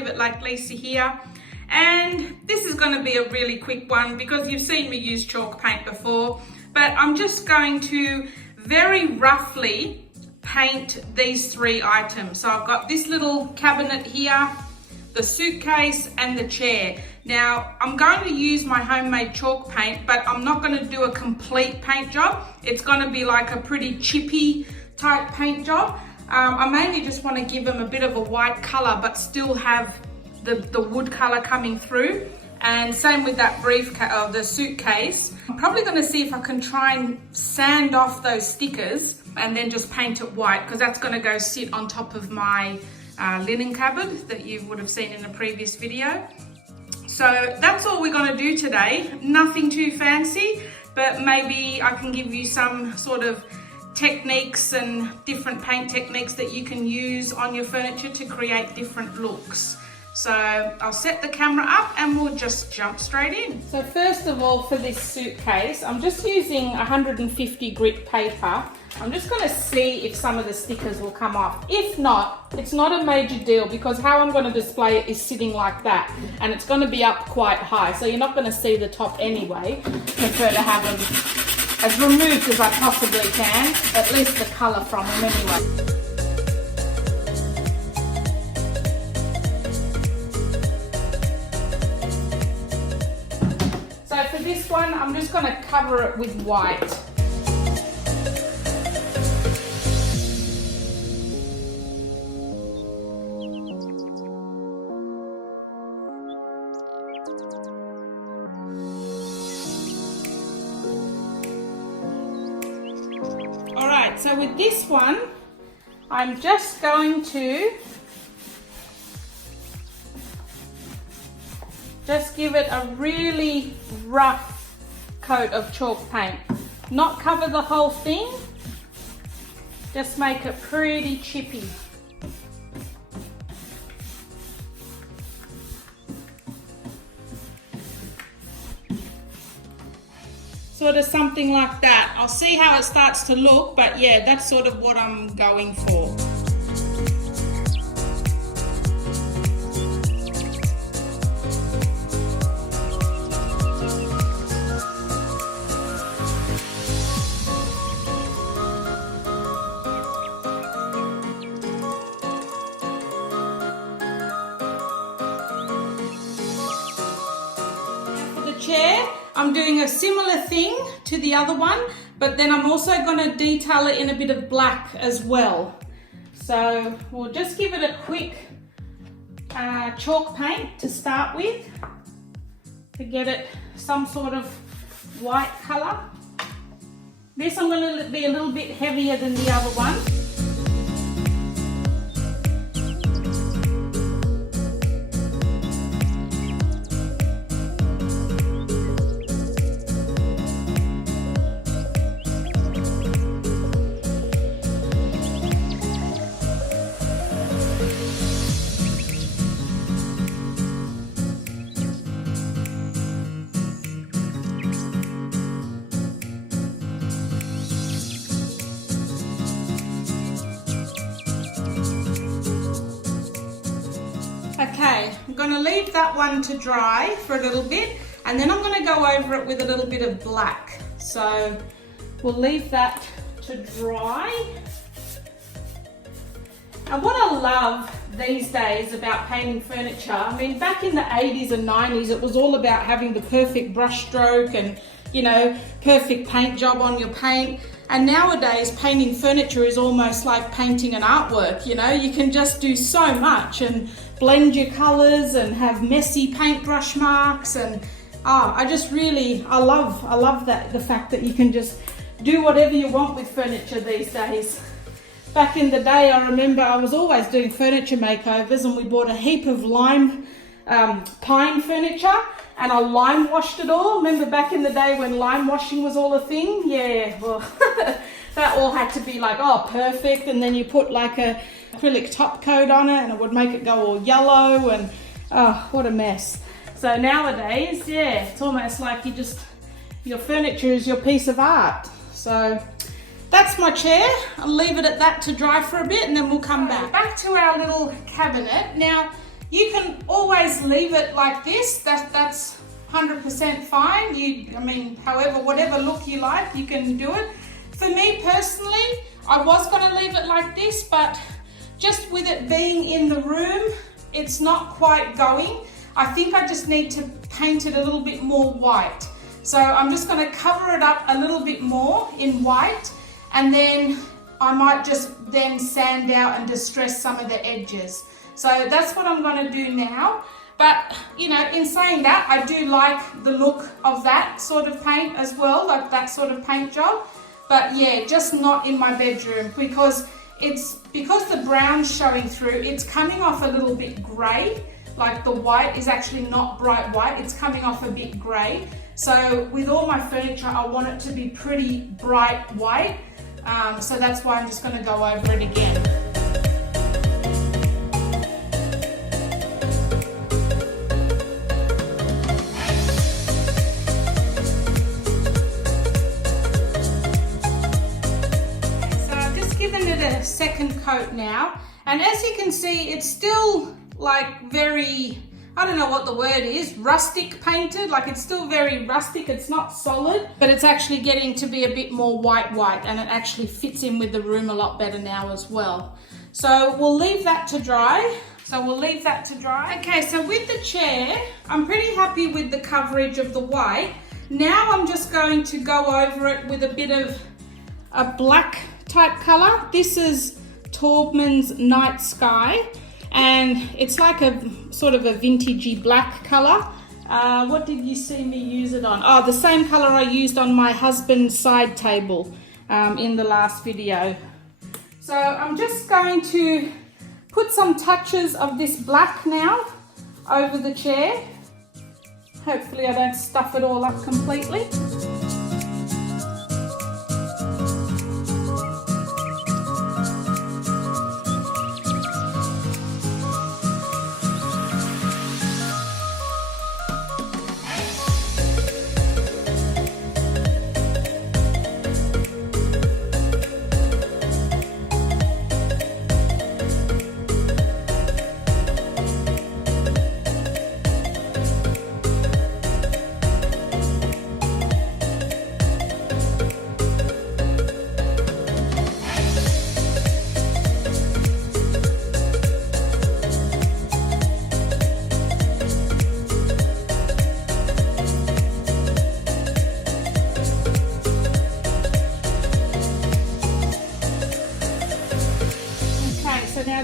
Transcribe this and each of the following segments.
leave it like Lisa here. And this is going to be a really quick one because you've seen me use chalk paint before, but I'm just going to very roughly paint these 3 items. So I've got this little cabinet here, the suitcase and the chair. Now I'm going to use my homemade chalk paint, but I'm not going to do a complete paint job. It's going to be like a pretty chippy type paint job. I mainly just want to give them a bit of a white color but still have the wood color coming through. And same with that the suitcase. I'm probably going to see if I can try and sand off those stickers and then just paint it white, because that's going to go sit on top of my linen cupboard that you would have seen in a previous video. So that's all we're going to do today. Nothing too fancy, but maybe I can give you some sort of techniques and different paint techniques that you can use on your furniture to create different looks. So I'll set the camera up and we'll just jump straight in. So first of all, for this suitcase, I'm just using 150 grit paper. I'm just going to see if some of the stickers will come off. If not, it's not a major deal, because how I'm going to display it is sitting like that, and it's going to be up quite high, so you're not going to see the top anyway. I prefer to have them as removed as I possibly can, at least the colour from them anyway. So for this one, I'm just going to cover it with white. Alright, so with this one, I'm just going to just give it a really rough coat of chalk paint. Not cover the whole thing, just make it pretty chippy. Sort of something like that. I'll see how it starts to look, but yeah, that's sort of what I'm going for. Chair, I'm doing a similar thing to the other one, but then I'm also going to detail it in a bit of black as well. So we'll just give it a quick chalk paint to start with to get it some sort of white color. This I'm going to be a little bit heavier than the other one. Okay, I'm going to leave that one to dry for a little bit, and then I'm going to go over it with a little bit of black. So we'll leave that to dry. And what I love these days about painting furniture, I mean, back in the 80s and 90s, it was all about having the perfect brush stroke and, you know, perfect paint job on your paint. And nowadays, painting furniture is almost like painting an artwork, you know. You can just do so much and blend your colours and have messy paintbrush marks, and I love that, the fact that you can just do whatever you want with furniture these days. Back in the day, I remember I was always doing furniture makeovers, and we bought a heap of lime pine furniture, and I lime washed it all. Remember back in the day when lime washing was all a thing? Yeah, well, that all had to be like, oh, perfect, and then you put like a acrylic top coat on it and it would make it go all yellow, and oh, what a mess. So nowadays, yeah, it's almost like your furniture is your piece of art. So that's my chair. I'll leave it at that to dry for a bit, and then we'll come back to our little cabinet. Now, You can always leave it like this. That's 100% fine. I mean, however, whatever look you like, you can do it. For me personally, I was going to leave it like this, but just with it being in the room, it's not quite going. I think I just need to paint it a little bit more white. So I'm just going to cover it up a little bit more in white, and then I might just then sand out and distress some of the edges. So that's what I'm going to do now. But, you know, in saying that, I do like the look of that sort of paint as well, like that sort of paint job. But yeah, just not in my bedroom, because the brown's showing through, it's coming off a little bit grey. Like the white is actually not bright white, it's coming off a bit grey. So with all my furniture, I want it to be pretty bright white. So that's why I'm just going to go over it again. So I've just given it a second coat now. And as you can see, it's still like very, I don't know what the word is, rustic painted. Like it's still very rustic, it's not solid, but it's actually getting to be a bit more white, and it actually fits in with the room a lot better now as well. So we'll leave that to dry. Okay, so with the chair, I'm pretty happy with the coverage of the white. Now I'm just going to go over it with a bit of a black type color. This is Taubman's Night Sky. And it's like a sort of a vintagey black color. What did you see me use it on? Oh, the same color I used on my husband's side table in the last video. So I'm just going to put some touches of this black now over the chair. Hopefully I don't stuff it all up completely.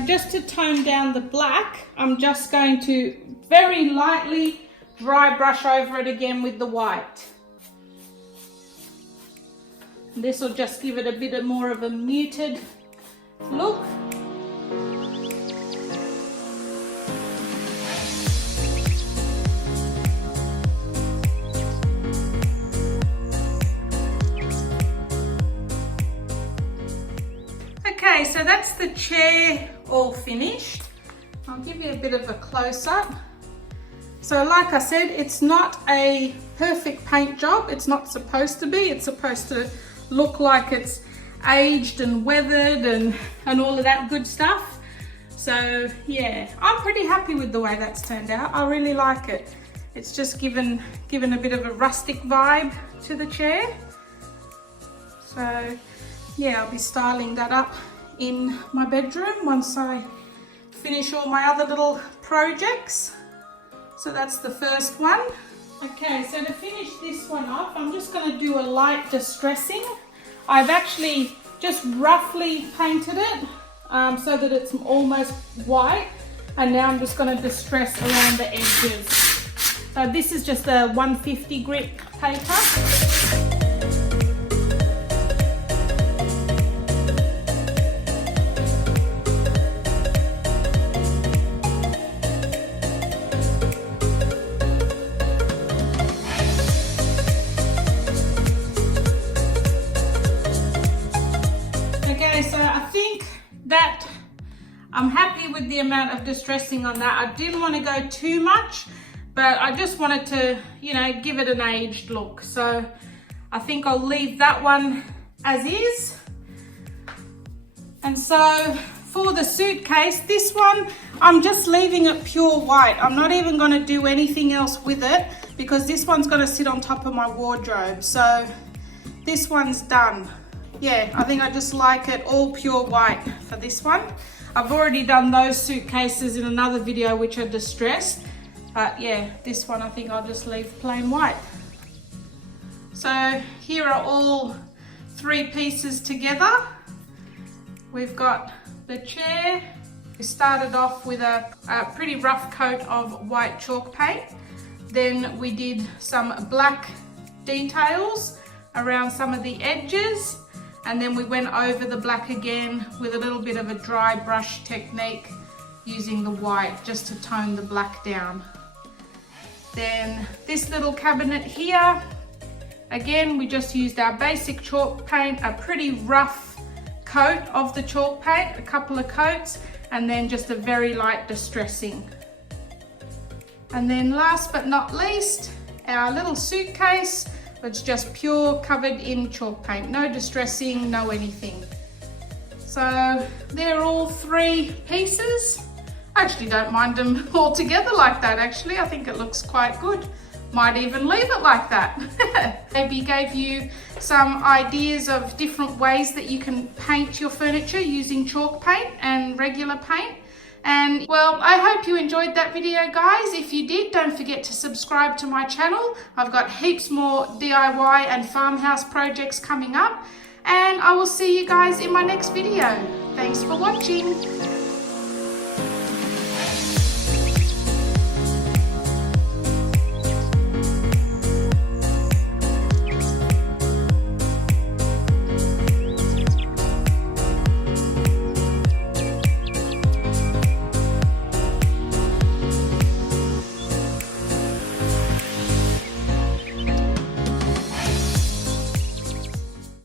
Just to tone down the black, I'm just going to very lightly dry brush over it again with the white. This will just give it a bit more of a muted look. Okay, so that's the chair all finished. I'll give you a bit of a close-up. So like I said, it's not a perfect paint job. It's not supposed to be. It's supposed to look like it's aged and weathered and all of that good stuff. So yeah, I'm pretty happy with the way that's turned out. I really like it. It's just given a bit of a rustic vibe to the chair. So yeah, I'll be styling that up in my bedroom once I finish all my other little projects. So that's the first one. Okay, so to finish this one off, I'm just going to do a light distressing. I've actually just roughly painted it so that it's almost white, and now I'm just going to distress around the edges. So this is just a 150 grit paper. That I'm happy with the amount of distressing on that. I didn't want to go too much, but I just wanted to, you know, give it an aged look. So I think I'll leave that one as is. And so for the suitcase, this one, I'm just leaving it pure white. I'm not even going to do anything else with it because this one's going to sit on top of my wardrobe. So this one's done. Yeah, I think I just like it all pure white for this one. I've already done those suitcases in another video which are distressed. But yeah, this one I think I'll just leave plain white. So here are all 3 pieces together. We've got the chair. We started off with a pretty rough coat of white chalk paint. Then we did some black details around some of the edges. And then we went over the black again with a little bit of a dry brush technique using the white just to tone the black down. Then this little cabinet here, again, we just used our basic chalk paint, a pretty rough coat of the chalk paint, a couple of coats, and then just a very light distressing. And then last but not least, our little suitcase. It's just pure covered in chalk paint, no distressing, no anything. So they're all 3 pieces. I actually don't mind them all together like that actually. I think it looks quite good. Might even leave it like that. Maybe gave you some ideas of different ways that you can paint your furniture using chalk paint and regular paint. And well, I hope you enjoyed that video, guys. If you did, don't forget to subscribe to my channel. I've got heaps more DIY and farmhouse projects coming up. And I will see you guys in my next video. Thanks for watching.